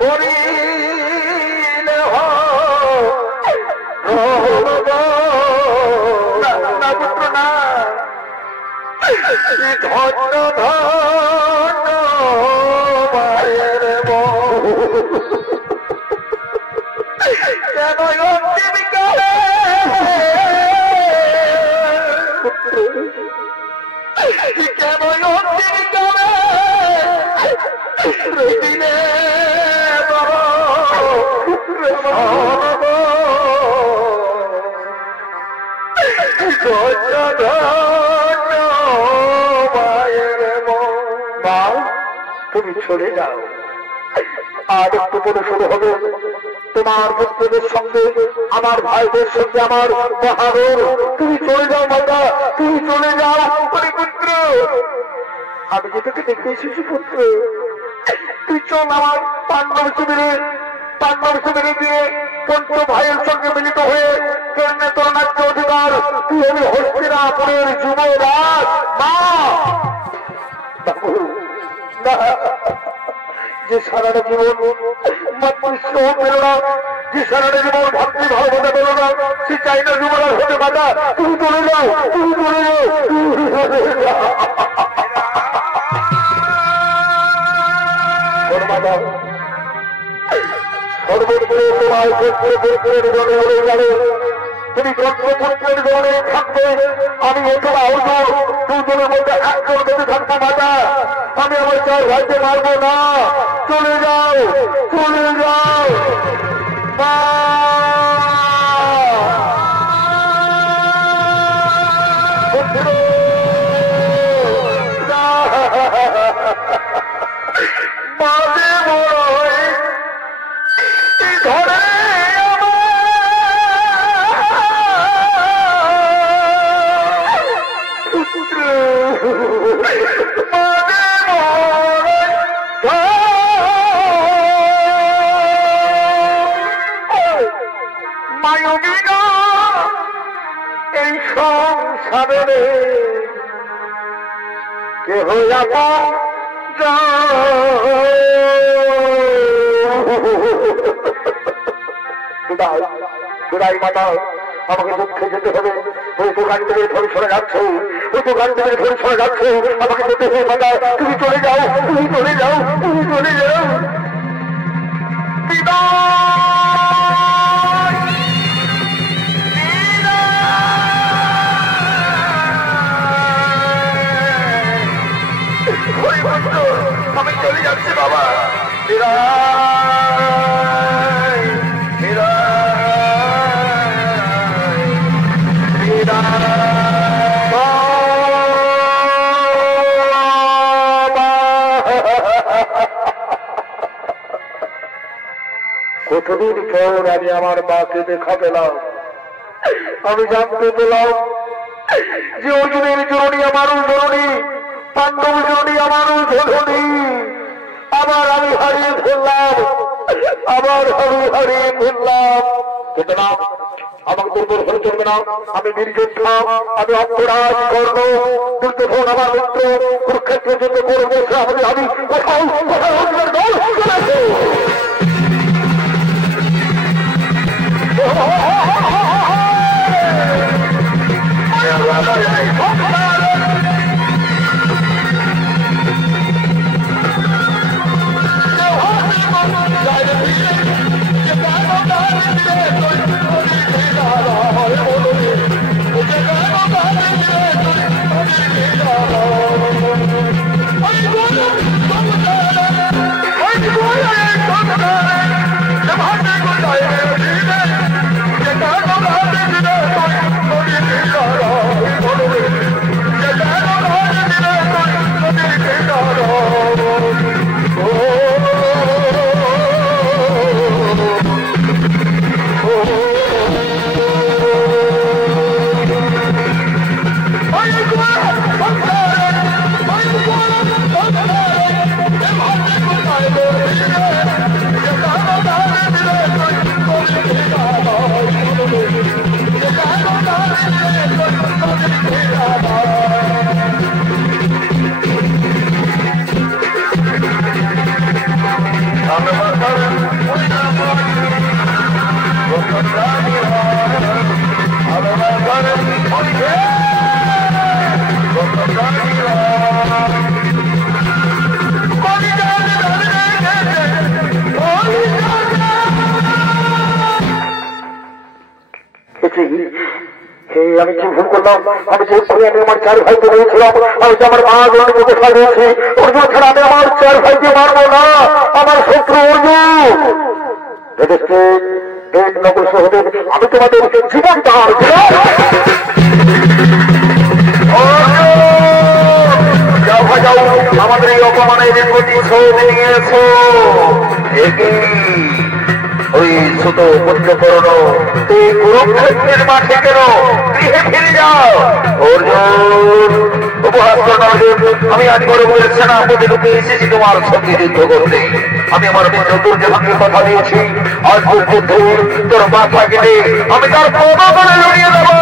করিলে না পুত্র না ধন্য ধন্য মায়ের কেন অন্তিম কালে কেন অন্তিম কালে দিনে তুমি চলে যাও আর একটু পরে শুরু হবে তোমার পুত্রদের সঙ্গে আমার ভাইদের সঙ্গে আমার বাহাদুর তুমি চলে যাও মাতা তুমি চলে যাও পুত্র আমি যে তোকে দেখতে এসেছি পুত্র তুই চল আমার পাণ্ডব শিবিরে দিয়ে পঞ্চ ভাইয়ের সঙ্গে মিলিত হয়ে কেন্দ্রে তোর নাট্য অধিকার তুই হবি হস্তিনাপুরের যুবরাজ মা যে সারাটা জীবন মাতৃস্নেহ পেল না যে সারাটা জীবন ভাতৃ ভালোবাসা পেল না সে চাই না যুবরাজ হতে পাতা তুমি চলে যাও তুমি চলে যাও সর্বোপরি তোমার পুত্রের জনে বলে যাবে তুমি পুত্রের জনে থাকবে আমি অথবা অর্জুন দুজনের মধ্যে একজন বেঁচে থাকবো মাতা আমি আমার চার ভাইকে মারবো না চলে যাও চলে যাও মা মাঝে বড় ধরে মায়বিনা এই সংসারে কেহ বিদায় মাতা আমাকে দুঃখে যেতে হবে ওই দোকান থেকে ধরে সরে যাচ্ছ ওই দোকান থেকে ধরে সরে যাচ্ছ আমাকে যেতে হবে মাতা তুমি চলে যাও তুমি চলে যাও তুমি চলে যাও আমি চলে যাচ্ছি বাবা বিদায় বিদায় কতদিন পর আমি আমার মাকে দেখা পেলাম আমি জানতে পেলাম যে অর্জুনের জননী আমারও জননী পাণ্ডব জননী আমারও জননী আবার আমি হারিয়ে ফেললাম কিন্তু না আমাকে দুর্বল হলে চলবে না আমি বীরযোদ্ধা আমি অপরাধ করবো দুর্যোধন আমার মিত্র কুরুক্ষেত্রে যুদ্ধ করবো আমি কোথাও আমি কি ভুল করলাম? আমি যে আমি আমার চার ভাইকে বলেছিলাম আমি যে আমার মা গণকে কোথায় রয়েছি অর্জুন ছাড়া আমি আমার চার ভাইকে মারবো না। আমার শত্রু অর্জুন নগর সহদেব আমি তোমাদের জীবন দান যাও আমাদের এই অপমানের প্রতি নিয়েছো ওই ছোট পুত্রকরণ এই কুরুক্ষেত্রের মাঠে কেন গৃহে ফিরে যাও অর্জুন উপহাস করো আমি আজ বড় বড় সেনাপতি রূপে এসেছি তোমার সঙ্গে যুদ্ধ করতে। আমি আমার মিত্র দুর্যোধনকে কথা দিয়েছি আজ যুদ্ধ তোর মাথা কেটে আমি তার পদা করে লড়িয়ে দেবো।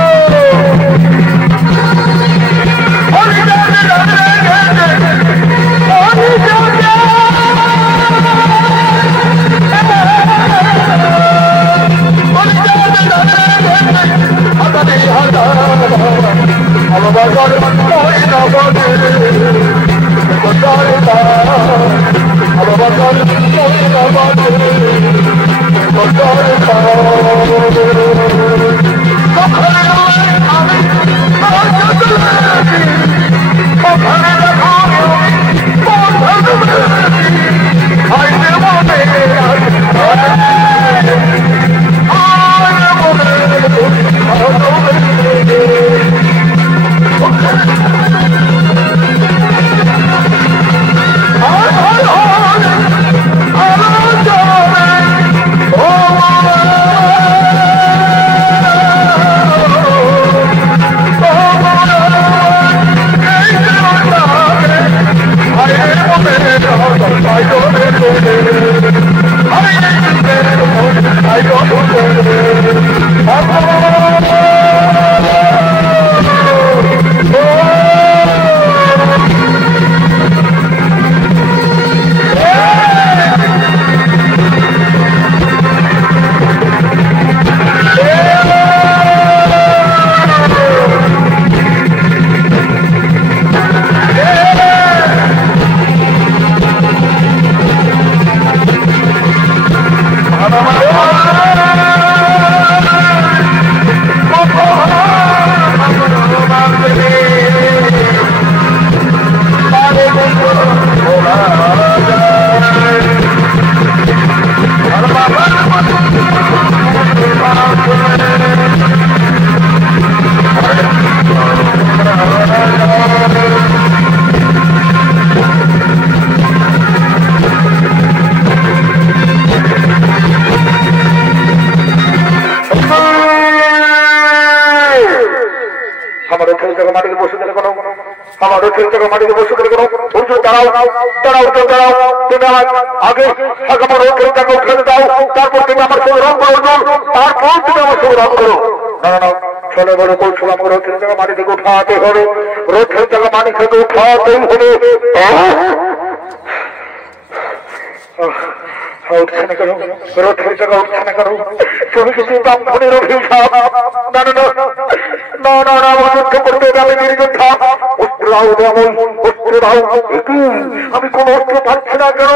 আমি কোন অস্ত্র পাচ্ছি না কেন?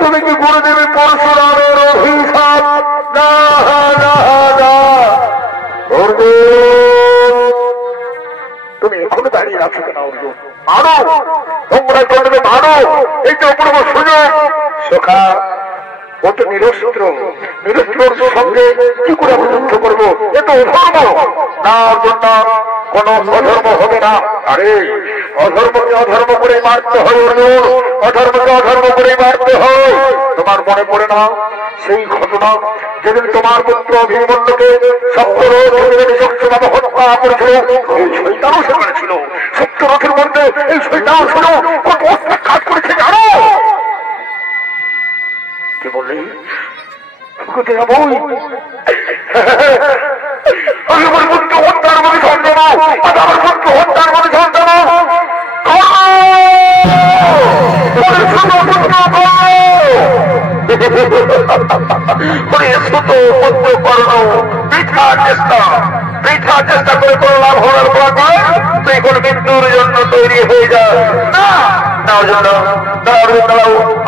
তুমি কি গুরুদেবের পরশুরামের অভিশাপ? তুমি এখনো দাঁড়িয়ে আছো কেন অর্জুন? মারো তোমরা করবে, মারো, এই তো অপূর্ব সুযোগ। সখা ও তো নিরস্ত্র, নিরস্ত্রর সঙ্গে কি করে আমি যুদ্ধ করবো? এ তো অধর্ম না অর্জুন, না কোন অধর্ম হবে না। আরে অধর্মকে অধর্ম করে মারতে হয় অর্জুন, অধর্মকে অধর্ম করে মারতে হয়। তোমার মনে পড়ে না সেই ঘটনা যেদিন তোমার পুত্র অভিমন্যুকে সপ্তরথভাবে হত্যা করেছিল? এই শৈতানও সেখানে ছিল। সপ্তরথের মধ্যে এই শৈতানও ছিল। কত অস্ত্র কাজ করেছে জানো? কি বললি? আমি আমার পুত্র হত্যার মধ্যে সন্তান, আমার পুত্র হত্যার মধ্যে সন্তান সুত পুত্র কর্ণ বৃথা চেষ্টা করে কোনো লাভ হওয়ার পর তুই কোন মৃত্যুর জন্য তৈরি হয়ে যা। না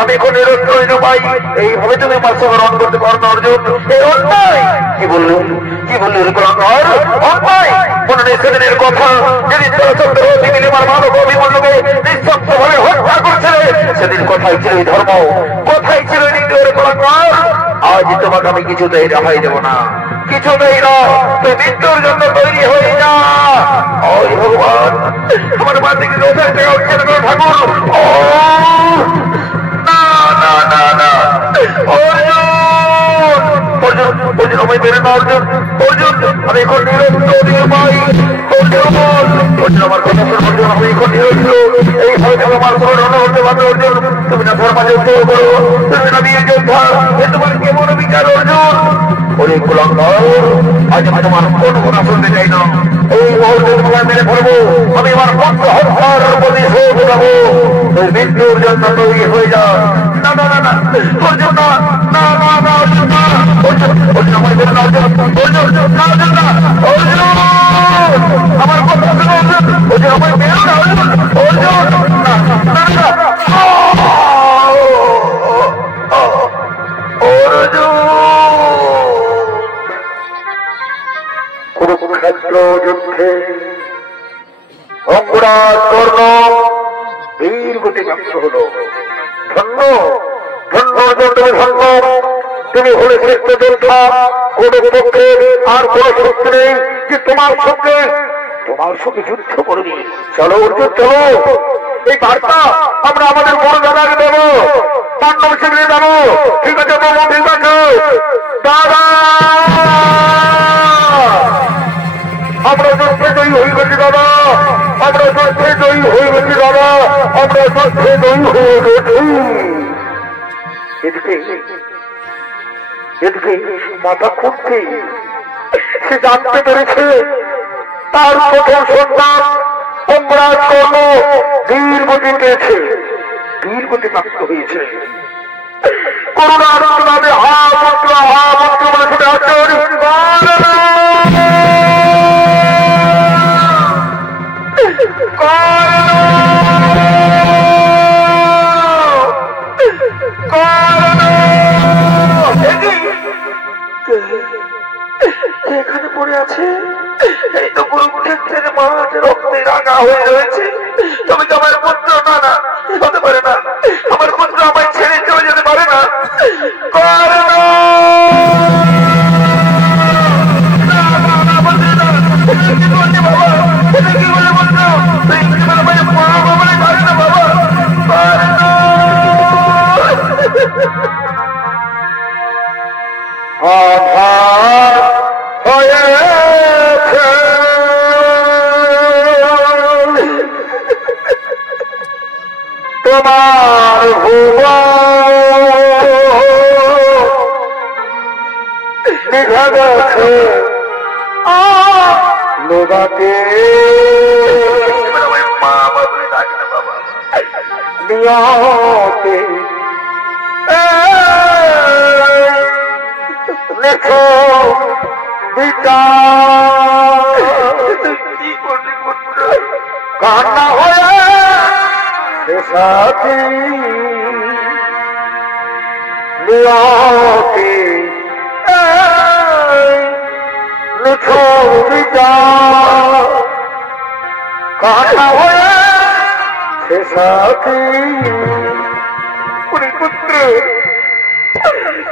আমি এখন নিরস্ত্র পাই, এইভাবে তুমি মাসে গ্রহণ করতে পারো না অর্জুন। এই অন্যায় কি বললো এরকম অন্যায় কোন সেদিনের কথা যদি আমার মানব অভিমন্যকে নিঃশব্দ ভাবে হত্যা করছে, সেদিন কোথায় ছিল এই ধর্ম, কোথায় ছিল আজ তোমাকে আমি কিছুতেই রেহাই দেব না, কিছুতেই না। তুই মৃত্যুর জন্য তৈরি হয়ে যা। ওই ভগবান আমার মা থেকে ঠাকুর অর্জুন আমায় মেরে না অর্জুন, আমি এখন অর্জুন আমার কথা অর্জুন, আমি এখন এইভাবে আমার সঙ্গে রণ হতে পারবে অর্জুন। তুমি না ধর্মা যুদ্ধ করো, তুমি না বিয়ে যোদ্ধা, তোমার কেমন বিচার অর্জুন? ওরে কুলঙ্গার, আজ আমি তোমার কোন কথা শুনতে চাই না। এই মুহূর্তে তোমায় মেরে ফেলবো, আমি আমার পুত্র হত্যার প্রতিশোধ দেবো। তুই মৃত্যুর জন্য তৈরি হয়ে যা। না অর্জুন না, অর্জুন না, অর্জুন আমার মেরে না অর্জুন, অর্জুন আমার কথা শুনো অর্জুন, আমার মেরে না অর্জুন, কুরুক্ষেত্র যুদ্ধে অঙ্গরাজ কর্ণ বীর গতি প্রাপ্ত হল। ধন্য অর্জুন, তুমি ধন্য, তুমি হলে শ্রেষ্ঠ যোদ্ধা। কোন পক্ষে আর কোন শক্তি নেই যে তোমার সঙ্গে যুদ্ধ করবি। চলো অর্জুন চলো, এই বার্তা আমরা আমাদের বড় দাদাকে দেবো, পাণ্ডব শিবিরে দেবো। ঠিক আছে বাবু, ঠিক আছে দাদা, আমরা যুদ্ধে জয়ী হয়ে গেছি দাদা, আমরা যুদ্ধে জয়ী হয়ে গেছি দাদা, আমরা যুদ্ধে জয়ী হয়ে গেছি। এদিকে মাথা খুঁজছে, সে জানতে পেরেছে তার প্রথম সন্তান অঙ্গরাজ কর্ণ বীর গতি পেয়েছে, বীর গতি প্রাপ্ত হয়েছে। করুণার নামে হা পুত্র বলে ছুটে আসছেন এখানে পড়ে আছে। এই তো কুরুক্ষেত্রের মাঠে রক্তে রাঙা হয়ে রয়েছে। তুমি তো আমার পুত্র না, হতে পারে না, আমার পুত্র আমায় ছেড়ে চলে যেতে পারে না। তোমার নিভা গেছে লোবাতে নিয়তে লেখো বিটা কান্না হয়ে সাথী নিয়তে লেখো বিটা কান্না হয়ে সে সাথী। পুত্র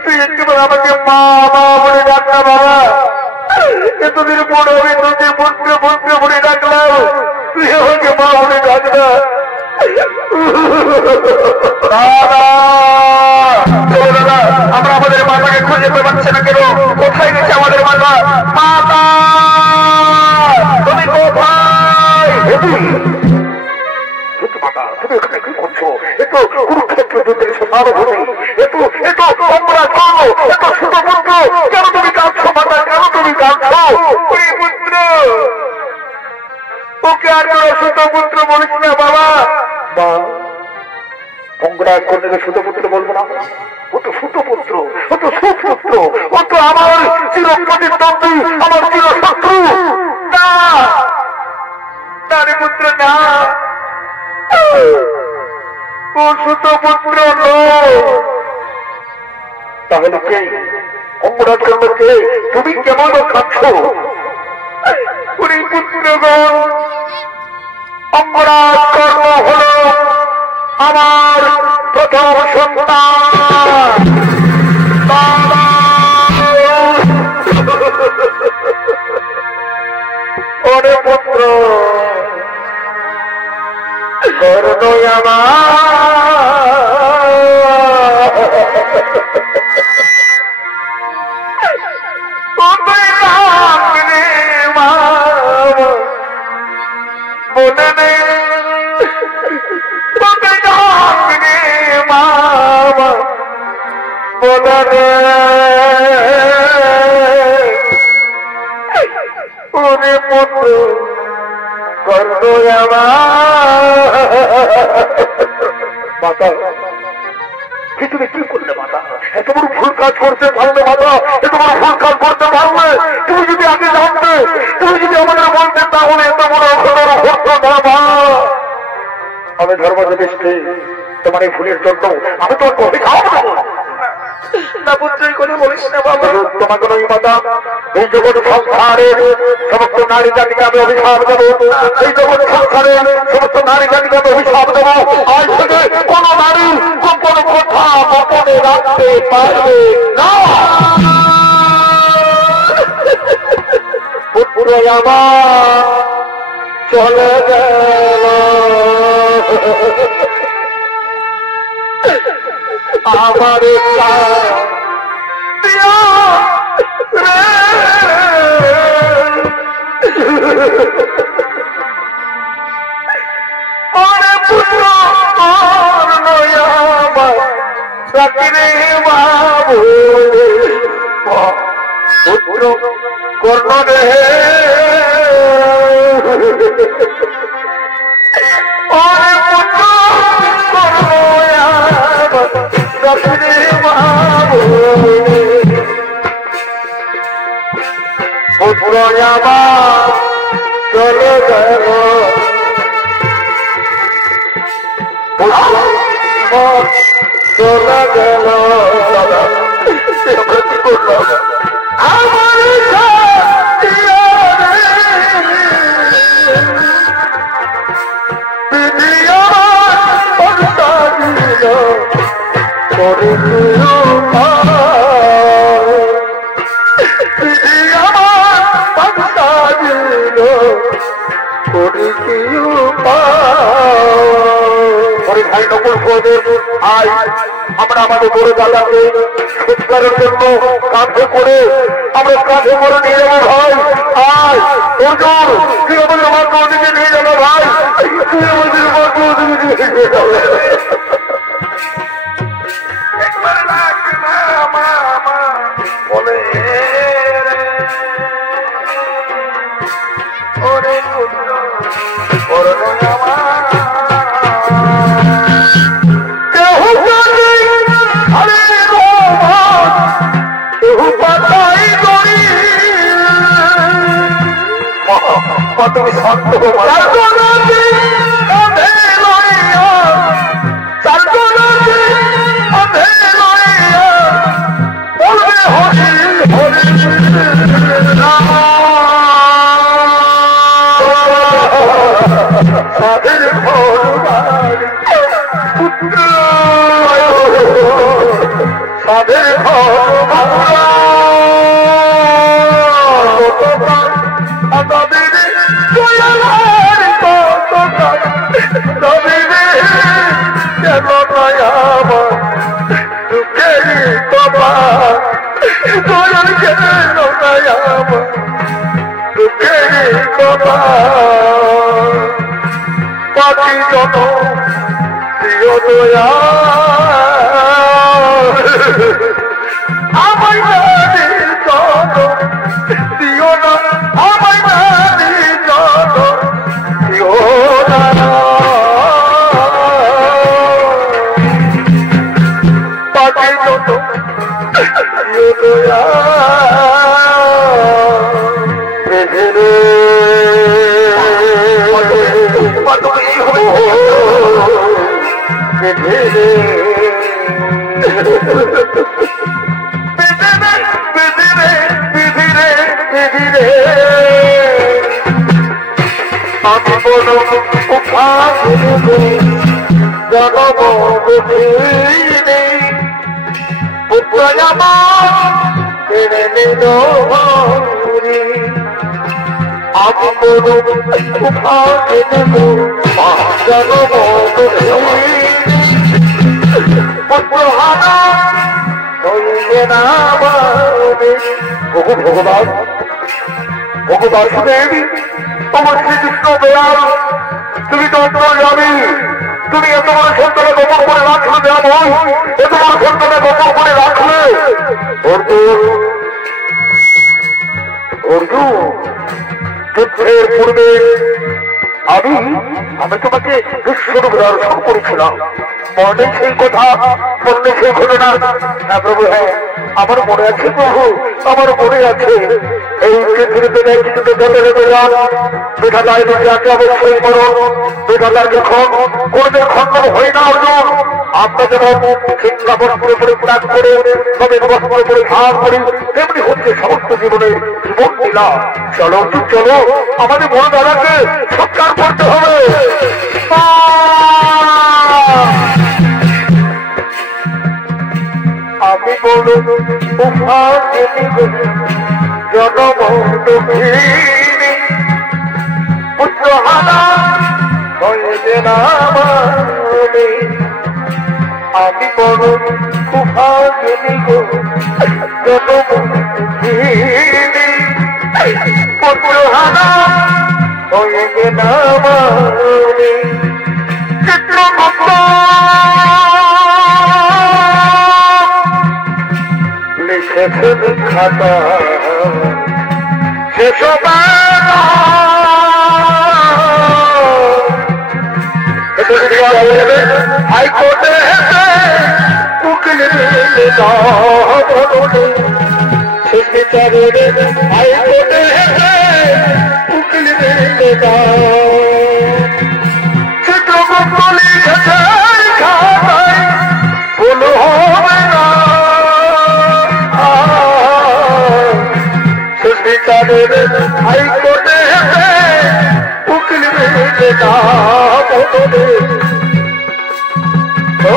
তুই একটু আমাকে মা বলে ডাকলা বাবা, এতদিন বড় হবে তোকে পুত্র বলে ডাকলাম, তুই আমাকে মা বলে ডাকলা। আমরা আমাদের মাতাকে খুঁজে পেতে পারছি না কেন? কোথায় গেছে আমাদের মাতা? মাতা তুমি কোথায়? তুমি ওখানে কি করছো? এতো কুরুক্ষেত্র যুদ্ধের সমারোভূমি, এত অপরাধ করলো, এত ছোট পুত্র, কেন তুমি কাঁদছো মাতা, কেন তুমি কাঁদছো? পুত্র ওকে আর ছোট পুত্র বলিস না বাবা। অঙ্গরাজ কর্ণকে ছোট পুত্র বলবো না, ও তো ছোট পুত্র, ও তো সুপুত্র। পুত্র, ও তো আমার চিরপ্রতিদ্বন্দ্বী, আমার চিরশত্রু। না নারী পুত্র না, ও সুত পুত্র নয়। তাহলে কে? অঙ্গরাজ কর্ম কে? তুমি কেমন খাচ্ছ? পুত্রগণ, অঙ্গরাজ কর্ম হল আমার প্রথম সন্তান। ওরে পুত্র কর্ণ ওরে পুত্র কর্ণ মাতা, কি তুমি কি করলে মাতা? এত বড় ভুল কাজ করতে পারলে মাতা, এত বড় ভুল কাজ করতে পারলে? তুমি যদি আগে জানতে, তুমি যদি আমাদের বলতে, তাহলে এত বড় ঘটনা ঘটতো না। মা, আমি ধর্মযুধিষ্ঠির, তোমার এই ভুলের জন্য আমি তোমার কফি খাওয়াবো না। পুত্রই করে বলিস না বাবা। তোমাকে নই মাতা, এই জগৎ সংসারের সমস্ত নারী জাতিকে আমি অভিশাপ দেবো। এই জগৎ সংসারের সমস্ত নারী জাতিকে আমি অভিশাপ দেবো। আজ থেকে কোন নারী কোন কথা গোপনে রাখতে পারবে না। পুত্র আমার চলে গেল, আমার পুত্র কর্ণ রে, পুত্র আমার চলে গেল, চলে গেল। আমার ভাই নকুল সহদেব, আজ আমরা আমাদের বড় দাদাকে সৎকারের জন্য কাঁধে করে আমরা কাঁধে করে নিয়ে যাবো। ভাই আজ অর্জুন, তুই আমাদের মাকে ওদিকে নিয়ে যাবো। ভাই তুই আমাদের মাকে ওদিকে নিয়ে যাবে। বলে ওরে পুত্র কর্ণ আমার, কেহু তুমি শান্ত বলবে হরি হরি সাধের পুত্র, সাধের পাখি যত প্রিয় দয়া আমায় যত দিও না, আমায় যত দিও না। পাখি যত আমি বড় পুত্র কেড়ে নিল আমি বড় পুত্র হারা ভগবান ভগবান দেবী তোমার শ্রীকৃষ্ণ দয়াল তুমি তো জানি তুমি এত বড় সন্তানে গোপন করে রাখলে দেওয়া এত বড় সন্তানে গোপন করে রাখলে অর্জুন যুদ্ধের পূর্বে আমি তোমাকে বিশ্বরূপ দর্শন করেছিলাম মনে সেই কথা মনে সেই ঘটনা হ্যাঁ প্রভু হ্যাঁ আমার মনে আছে প্রভু আমার মনে আছে এই পৃথিবীতে কিছুতে বেঠাদায় যাকে অবশ্যই মরণ বেঠাদার যখন কোনদের খণ্ডন হয় না অর্জুন আমরা যেমন শিক্ষা বস্ত্র পরিত্যাগ করে তবে বস্ত্র পরিধান করি তেমনি হচ্ছে সমস্ত জীবনে জীবন লীলা চলো চলো আমাদের বড় দাদাকে সৎকার করতে হবে আমি বড় জনমন্দিনী পুত্র হারা হয়ে আমি বড় সুভাগিনী গো জনমন্দিনী পুত্র হারা হয়ে চিত্রগুপ্ত লিখেছেন খাতা সেসব হাইকোর্টে উকিল হাইকোর্টে উকিল চিত্রগুপ্ত লিখেছেন খাতায় ভুল হবে না হাইকোর্টে উকিল ও